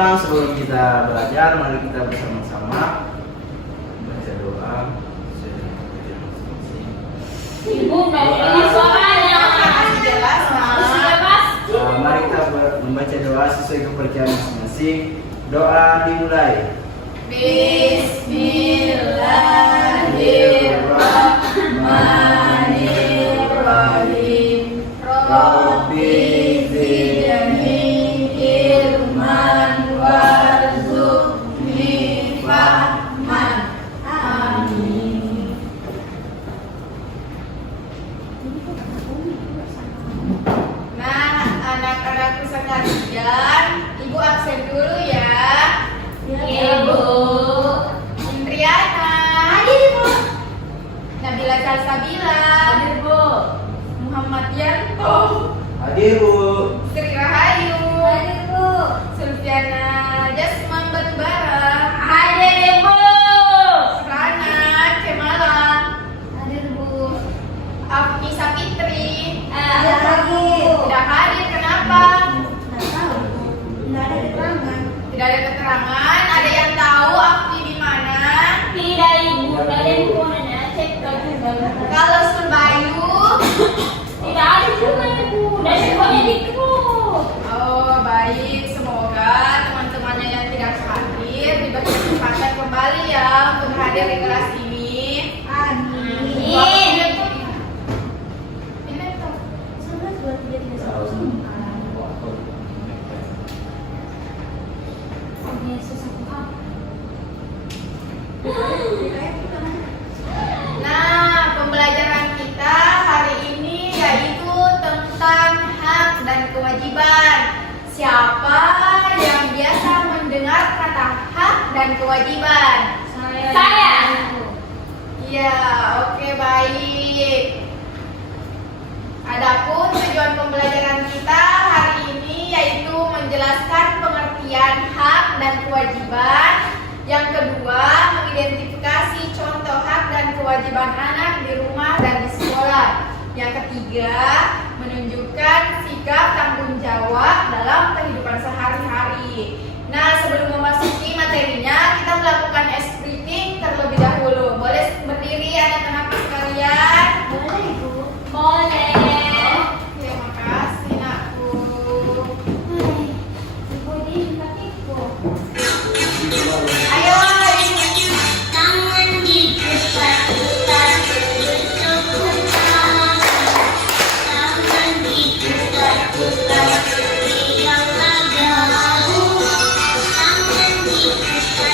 teman-teman, sebelum kita belajar, mari kita bersama-sama baca doa. Ibu, ini suaranya jelas, Mas. Mari kita membaca doa sesuai kepercayaan masing-masing. Doa dimulai. Bismillahirrahmanirrahim. Rabbi zidni ilman warzuqni fahman. Amin. Nah, anak-anakku sekalian, Ibu absen dulu ya. Ibu. Indriana. Hadir, Bu. Nabila Salsabila. Hadir, Bu. Muhammad Yanto. Hadir, Bu. Sri Rahayu. Hadir, Bu. Sulfiana Jasman Batubara. Hadir, Ibu. Rana Cemala. Hadir, Bu. Afni Sapitri. Hadir lagi. Tidak hadir, kenapa? Nggak tahu, Bu. Nggak ada keterangan. Tidak ada keterangan. Ada yang tahu Afni di mana? Tidak, Ibu. Dari handphonenya cek lagi. Kalau Surbayu. Tidak ada juga, Ibu. Dan handphonenya di grup. Oh, baik. Semoga teman-temannya yang tidak hadir diberi kesempatan kembali ya untuk hadir di kelas ini. Amin. Ini tuh. 11, 23, 31. Yesus aku apa? Nah, pembelajaran kita hari ini yaitu tentang hak dan kewajiban. Siapa yang biasa mendengar kata hak dan kewajiban? Saya. Iya, oke, baik. Adapun tujuan pembelajaran kita hari ini yaitu menjelaskan pengertian hak dan kewajiban. Yang kedua, mengidentifikasi contoh hak dan kewajiban anak di rumah dan di sekolah. Yang ketiga, menunjukkan sikap tanggung jawab dalam kehidupan sehari-hari. Nah, sebelum memasuki materinya, kita melakukan briefing terlebih dahulu. Boleh berdiri anak-anak sekalian? Boleh, Ibu. Boleh. Terima kasih, nakku. Ibu di katiku. Ayo, Tangan diputar-putar, bertukar. Tangan diputar-putar, yang agak. Tangan diputar.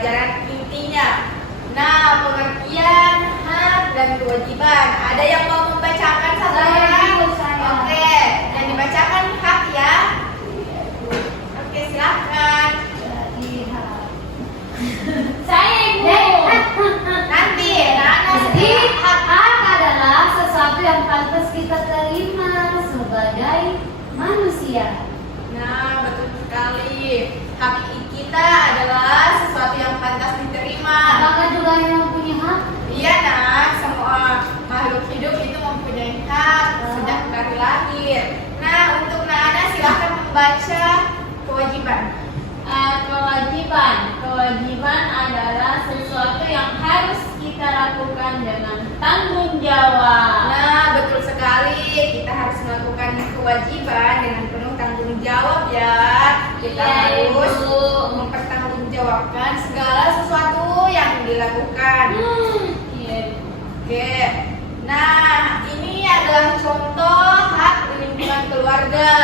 pembelajaran intinya. Nah, pengertian hak dan kewajiban. Ada yang mau membacakan satu orang? Oke, yang dibacakan hak ya. Oke, silakan. Saya Ibu. Nanti, Nana Jadi sedih. hak adalah sesuatu yang pantas kita terima sebagai manusia. Nah, betul sekali. Hak kita adalah sesuatu yang pantas diterima. Apakah juga yang punya hak? Iya, nak. Semua makhluk hidup itu mempunyai hak sejak dari lahir. Nah, untuk Nana silahkan membaca kewajiban. Kewajiban adalah sesuatu yang harus kita lakukan dengan tanggung jawab. Nah, betul sekali. Kita harus melakukan kewajiban dengan penuh tanggung jawab ya. Kita Iya, harus Ibu. mempertanggungjawabkan segala sesuatu yang dilakukan. Iya. Oke. Nah, ini adalah contoh hak di lingkungan keluarga.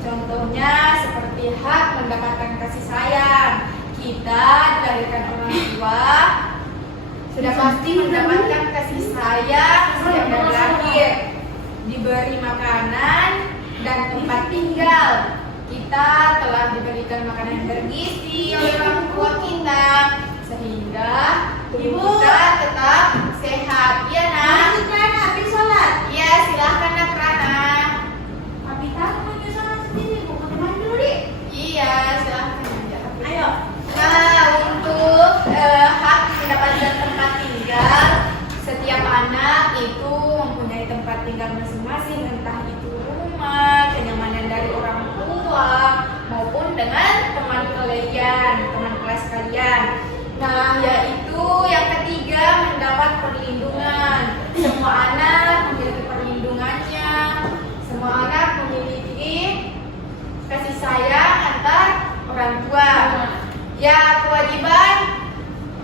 Contohnya seperti hak mendapatkan kasih sayang. Kita dilahirkan orang tua sudah pasti mendapatkan kasih sayang sejak dari lahir, diberi makanan dan tempat tinggal. Kita telah diberikan makanan yang bergizi oleh orang tua kita sehingga tubuh kita tetap sehat. Iya, nak. Habis sholat. Iya, silahkan nak Rana. Habis aku punya sholat sendiri, bukan main dulu deh. Iya, silahkan aja. Ayo. Nah, untuk hak mendapatkan tempat tinggal, setiap anak itu mempunyai tempat tinggal masing-masing, entah itu rumah, kenyamanan dari orang tua, maupun dengan teman kalian, teman kelas kalian. Nah, yaitu yang ketiga, mendapat perlindungan. Semua anak memiliki perlindungannya. Semua anak memiliki kasih sayang antar orang tua. Ya, kewajiban.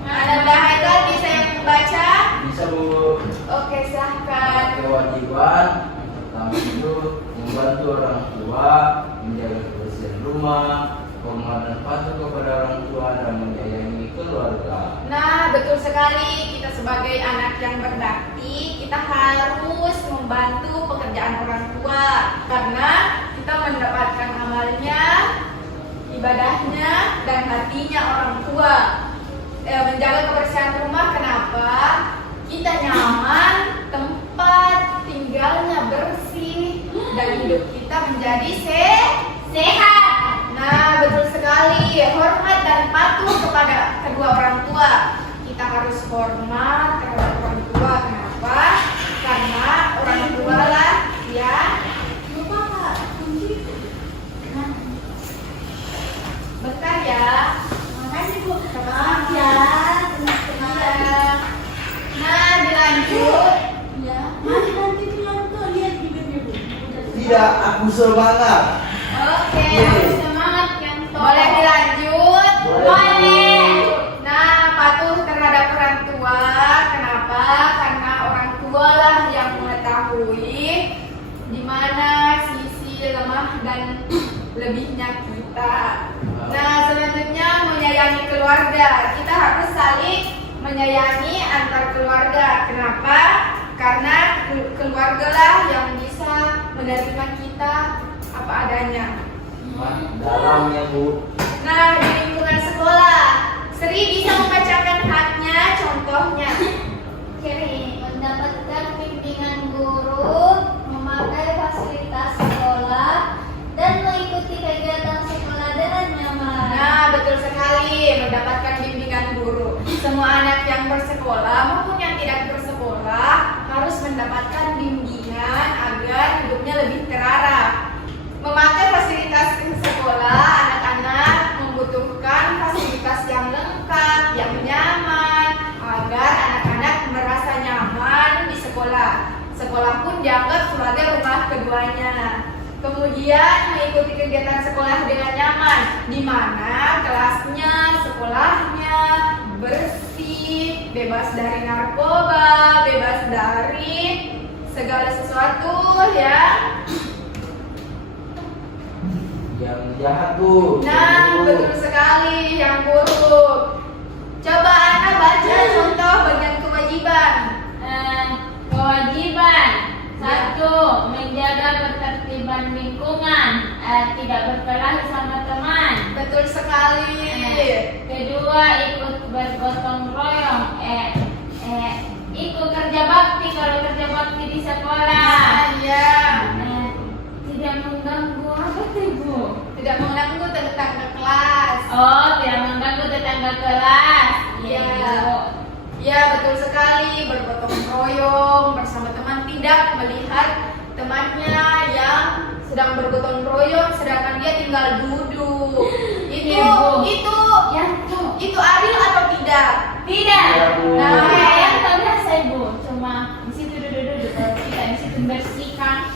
Ananda Haikal bisa yang membaca? Bisa Bu. Oke, silahkan. Kewajiban pertama itu membantu orang tua, menjaga kebersihan rumah, hormat dan patuh kepada orang tua dan menyayangi keluarga. Nah, betul sekali. Kita sebagai anak yang berbakti, kita harus membantu pekerjaan orang tua karena kita mendapatkan amalnya, ibadahnya, dan hatinya orang tua. Menjaga kebersihan rumah, kenapa? Kita nyaman, tempat tinggalnya bersih, dan hidup kita menjadi sehat. Nah, betul sekali. Hormat dan patuh kepada kedua orang tua. Kita harus hormat kepada orang tua. Kenapa? Karena orang tua lah ya. Lupa Kak, kunci. Nah, bentar ya. Makasih Bu. Maaf ya. Nah, dilanjut. Ya. Nanti tuh lihat bibirnya Bu. Tidak, aku semangat. Oke. Semangat yang Boleh dilanjut? Boleh. Nah, patuh terhadap orang tua. Kenapa? Karena orang tua lah yang mengetahui di mana sisi lemah dan lebihnya kita. Nah, selanjutnya menyayangi keluarga. Kita harus saling menyayangi antar keluarga. Kenapa? Karena keluarga lah yang bisa menerima kita apa adanya. Dalamnya Bu. Nah, di lingkungan sekolah, Sri bisa membacakan haknya, contohnya. Kiri, mendapatkan bimbingan guru, memakai fasilitas sekolah, dan mengikuti kegiatan sekolah dengan nyaman. Nah, betul sekali, mendapatkan bimbingan guru. Semua anak yang bersekolah maupun yang tidak bersekolah harus mendapatkan bimbingan agar hidupnya lebih terarah. Memakai fasilitas sekolah, anak-anak membutuhkan fasilitas yang lengkap, yang nyaman, agar anak-anak merasa nyaman di sekolah. Sekolah pun dianggap sebagai rumah keduanya. Kemudian mengikuti kegiatan sekolah dengan nyaman, di mana kelasnya, sekolahnya bersih, bebas dari narkoba, bebas dari segala sesuatu Yang jahat Bu. Nah, betul sekali, yang buruk. tidak berkelahi sama teman. Betul sekali. Kedua, ikut bergotong royong. Ikut kerja bakti kalau kerja bakti di sekolah. Iya. Tidak mengganggu apa tuh, Bu? Tidak mengganggu tetangga kelas. Oh, tidak mengganggu tetangga kelas. Iya. Bu. Ya, betul sekali. Bergotong royong bersama teman, tidak melihat temannya yang sedang bergotong royong sedangkan dia tinggal duduk. Iya, Bu. Itu adil atau tidak? Tidak. Iya, Bu. Nah, yang tahu saya, Bu. Cuma di situ duduk-duduk, kalau kita di situ bersihkan.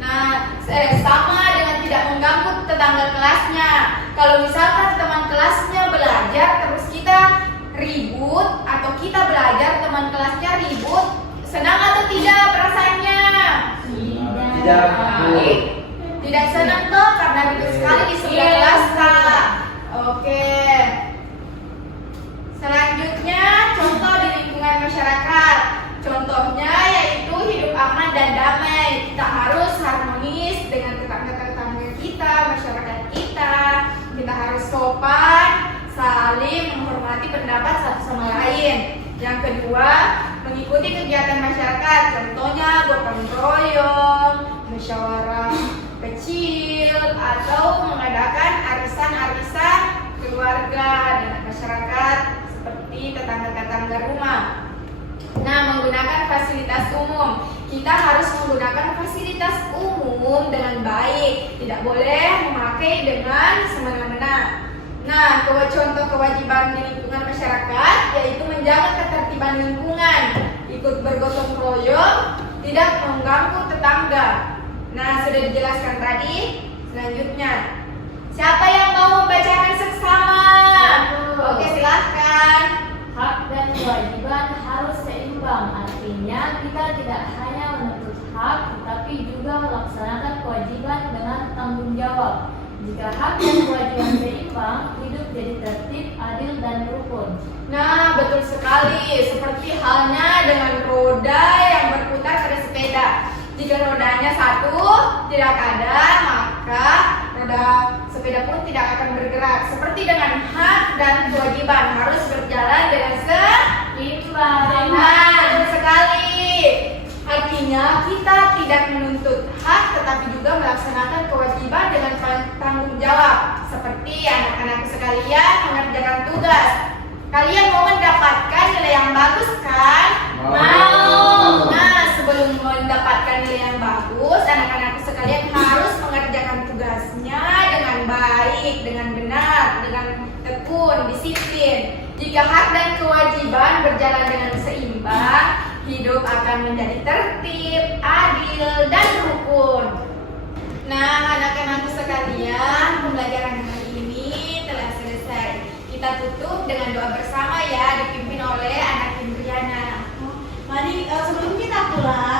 Nah, sama dengan tidak mengganggu tetangga kelasnya. Kalau misalkan teman kelasnya belajar terus kita ribut, atau kita belajar teman kelasnya ribut, senang atau tidak perasaannya? Tidak, Bu. Tidak senang toh karena ribut sekali di sebelah Iya. kelas, Kak. Oke. Selanjutnya, contoh di lingkungan masyarakat. Contohnya yaitu hidup aman dan damai. Kita harus harmonis dengan tetangga-tetangga kita, masyarakat kita. Kita harus sopan, saling menghormati pendapat satu sama lain. Yang kedua, mengikuti kegiatan masyarakat. Contohnya gotong royong, musyawarah kecil, atau mengadakan arisan-arisan keluarga dengan masyarakat seperti tetangga-tetangga rumah. Nah, menggunakan fasilitas umum. Kita harus menggunakan fasilitas umum dengan baik. Tidak boleh memakai dengan semena-mena. Nah, contoh kewajiban di lingkungan masyarakat yaitu menjaga ketertiban lingkungan, ikut bergotong royong, tidak mengganggu tetangga. Nah, sudah dijelaskan tadi. Selanjutnya, siapa yang mau membacakan seksama? Oke, silahkan. Hak dan kewajiban harus seimbang. Artinya kita tidak hanya menuntut hak, tetapi juga melaksanakan kewajiban dengan tanggung jawab. Jika hak dan kewajiban seimbang, hidup jadi tertib, adil, dan rukun. Nah, betul sekali. Seperti halnya dengan roda yang berputar pada sepeda. Jika rodanya satu tidak ada, maka roda sepeda pun tidak akan bergerak. Seperti dengan hak dan kewajiban harus berjalan dengan seimbang. Nah, betul sekali. Artinya kita tidak menuntut hak tetapi juga melaksanakan kewajiban dengan tanggung jawab. Seperti anak-anak sekalian mengerjakan tugas. Kalian mau mendapatkan nilai yang bagus kan? Mau. Nah, sebelum mendapatkan nilai yang bagus, anak-anak sekalian harus mengerjakan tugasnya dengan baik, dengan benar, dengan tekun, disiplin. Jika hak dan kewajiban berjalan dengan seimbang, hidup akan menjadi tertib, adil, dan rukun. Nah, anak-anak sekalian, pembelajaran hari ini telah selesai. Kita tutup dengan doa bersama ya, dipimpin oleh anak Indriana. Mari sebelum kita pulang